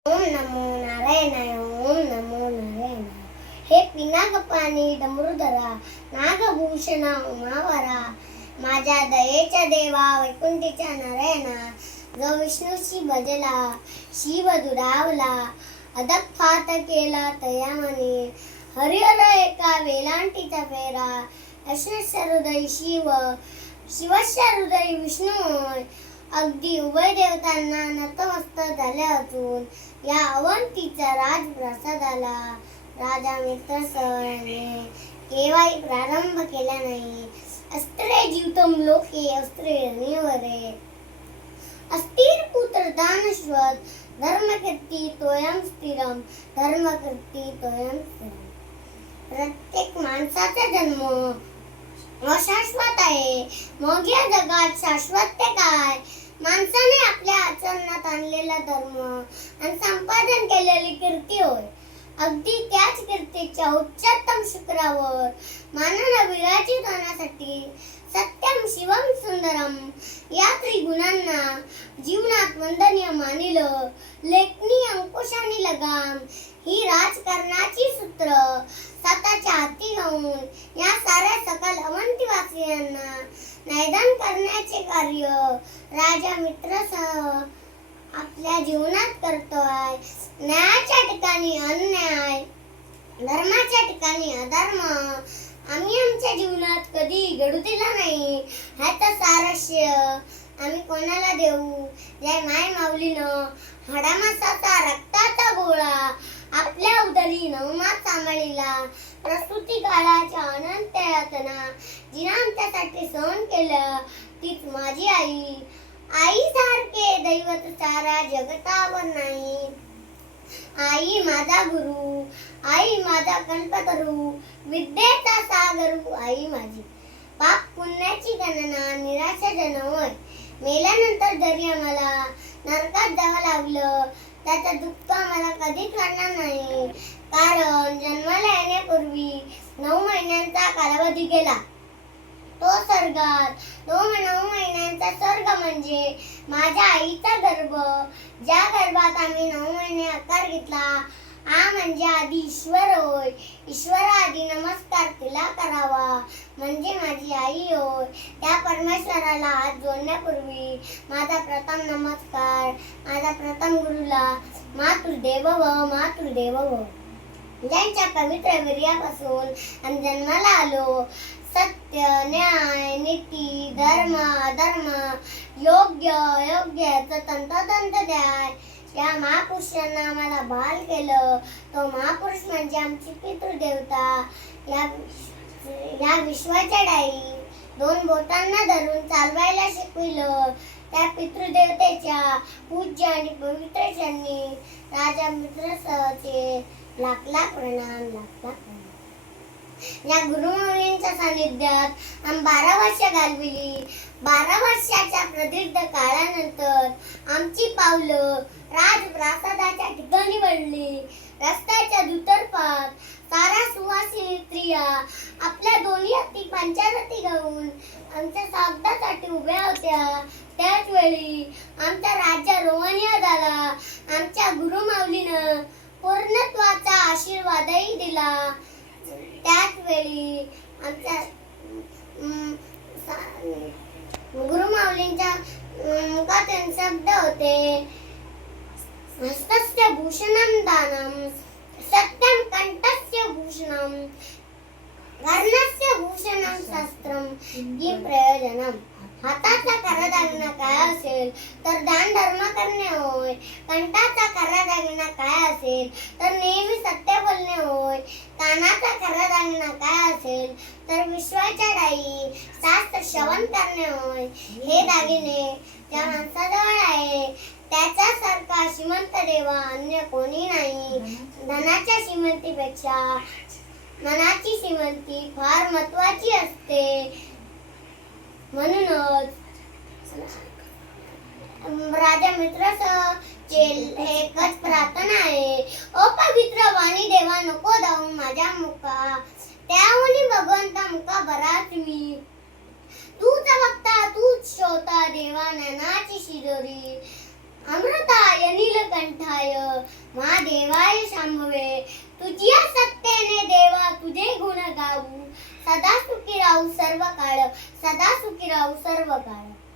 ओम नमो नारायणाय. ओम नमो नारायणाय. हे पिनाकपाणी डमरुधरा, नागभूषणा उमावरा, माझ्या दयेच्या देवा वैकुंठीच्या नारायणा, जो विष्णूशी भजला शिव दुरावला, अदपात केला तयामने, हरिहर एका वेलांटीचा फेरा, यशस्य हृदय शिव, शिवस्य हृदय विष्णू, अगदी उभय देवतांना नतमस्तक झाले असून या अवंतीचा राजप्रसादाला राजा मित्रसने केव्हाही प्रारंभ केला नाही. अस्त्रे जीवितम लोके अस्त्रे निवरे, अस्थिर पुत्र दानश्वत, धर्मकीर्ती तोयम स्थिरम, धर्मकीर्ती तोयम स्थिरम. प्रत्येक माणसाचा जन्म अशाश्वत आहे, मग या जगात शाश्वत ते काय? माणसाने आपल्या आचरणात आणलेला धर्म आणि संपादन केलेली कीर्ती होय. अगदी त्याच कीर्तीच्या उच्चतम शिखरावर मानवाला विराजित होण्यासाठी सत्यम शिवम सुंदरम या त्रिगुणांना जीवनात वंदनीय मानिलं. लेखनी अंकुशाने लगाम ही राजकारणाची सूत्र स्वतःच्या हाती घेऊन या साऱ्या सकल अवंतीवासियांना नैदान करण्याचे कार्य राजा मित्रसह आपल्या जीवनात करतोय. न्यायाच्या ठिकाणी अन्याय, धर्माच्या ठिकाणी अधर्म आम्ही आमच्या जीवनात कधी घडू दिला नाही. ह्याचं सारस्य आम्ही कोणाला देऊ? जय माय माऊलीनं हाडामासाचा रक्ताचा गोळा आपल्या उदरी नवमात सांभाळीला. प्रसूती काळाच्या अनंत यातना जिने आमच्यासाठी सहन केलं, तीच माझी आई. आई सारखे दैवत सारा जगतावर नाही. आई माझा गुरु, आई माझा कल्पतरू, विद्येचा सागरू आई माझी. पाप पुण्याची गणना निराशाजन होय. मेल्यानंतर जरी आम्हाला नरकात जावं लागलं, त्याचं दुःख आम्हाला कधीच वाटणार नाही. कारण जन्माला येण्यापूर्वी 9 महिन्यांचा कालावधी गेला. तो स्वर्गात 9 महिन्यांचा स्वर्ग म्हणजे माझ्या आईचा गर्भ, ज्या गर्भात आम्ही 9 महिने आकार घेतला, हा म्हणजे आधी ईश्वर होय. ईश्वर आधी नमस्कार तिला करावा म्हणजे माझी आई होय. त्या परमेश्वराला हात जोडण्यापूर्वी माझा प्रथम नमस्कार माझा प्रथम गुरुला, मातृदेव भव मातृदेव भव. ज्यांच्या पवित्र वीर्यापासून आम्ही जन्माला आलो, सत्य न्याय नीती धर्म अधर्म योग्य अयोग्य याचं तंतोतंत द्याय या महापुरुषांना आम्हाला बाल केलं. तो महापुरुष म्हणजे आमची पितृदेवता. या विश्वाच्या डाई 2 बोटांना धरून चालवायला शिकविलं. त्या पितृदेवतेच्या पूज्य आणि पवित्र चरणी राजा मित्रसहचे लाख लाख प्रणाम, लाख लाख प्रणाम. या गुरुमाऊलींच्या सानिध्यात आम्ही 12 वर्ष घालविली. 12 वर्षाच्या प्रदीर्घ काळानंतर आमची पावलं राजप्रासादाच्या ठिकाणी वळली. रस्त्याच्या दुतर्फात सारा सुवासिनी स्त्रिया आपल्या दोन्ही हाती पंचारती घेऊन आमच्या स्वागतासाठी उभ्या होत्या. त्याच वेळी आमचा राज्य रोहनीय झाला. आमच्या गुरुमाऊलीनं पूर्णत्वाचा आशीर्वादही दिला. त्याच वेळी आमच्या गुरुमाऊलींच्या मुखातून शब्द होते, हस्तस्य भूषणं दानं, सत्यं कंठस्य भूषणं, कर्णस्य भूषणं शास्त्रं, किं प्रयोजनम्. हाताचा करदागिना काय असेल तर दान धर्म करणे होय. कंठाचा करदागिना काय असेल तर नेहमी सत्य बोलणे होय. कानाचा करदागिना काय असेल तर विश्वाच्या डाई शास्त्र श्रवण करणे होय. हे दागिने ज्या माणसाजवळ आहे त्याच्यासारखा श्रीमंत देवा अन्य कोणी नाही. धनाच्या श्रीमंतीपेक्षा मनाची श्रीमंती फार महत्वाची असते. म्हणूनच राजा मित्रसहचे एकच प्रार्थना आहे, अपवित्र वाणी देवा नको जाऊ माझ्या मुखा, त्याहून भगवंता मुखा बराच मी. तूच बघता तूच श्रोता देवा ज्ञानाची शिदोरी, अमृताय नीलकंठाय महादेवाय शांभवे तुझ्या सत्तेने देवा तुझे गुण गाऊ सदा सुखी राहू सर्व काळ सदा सुखी राहू सर्व काळ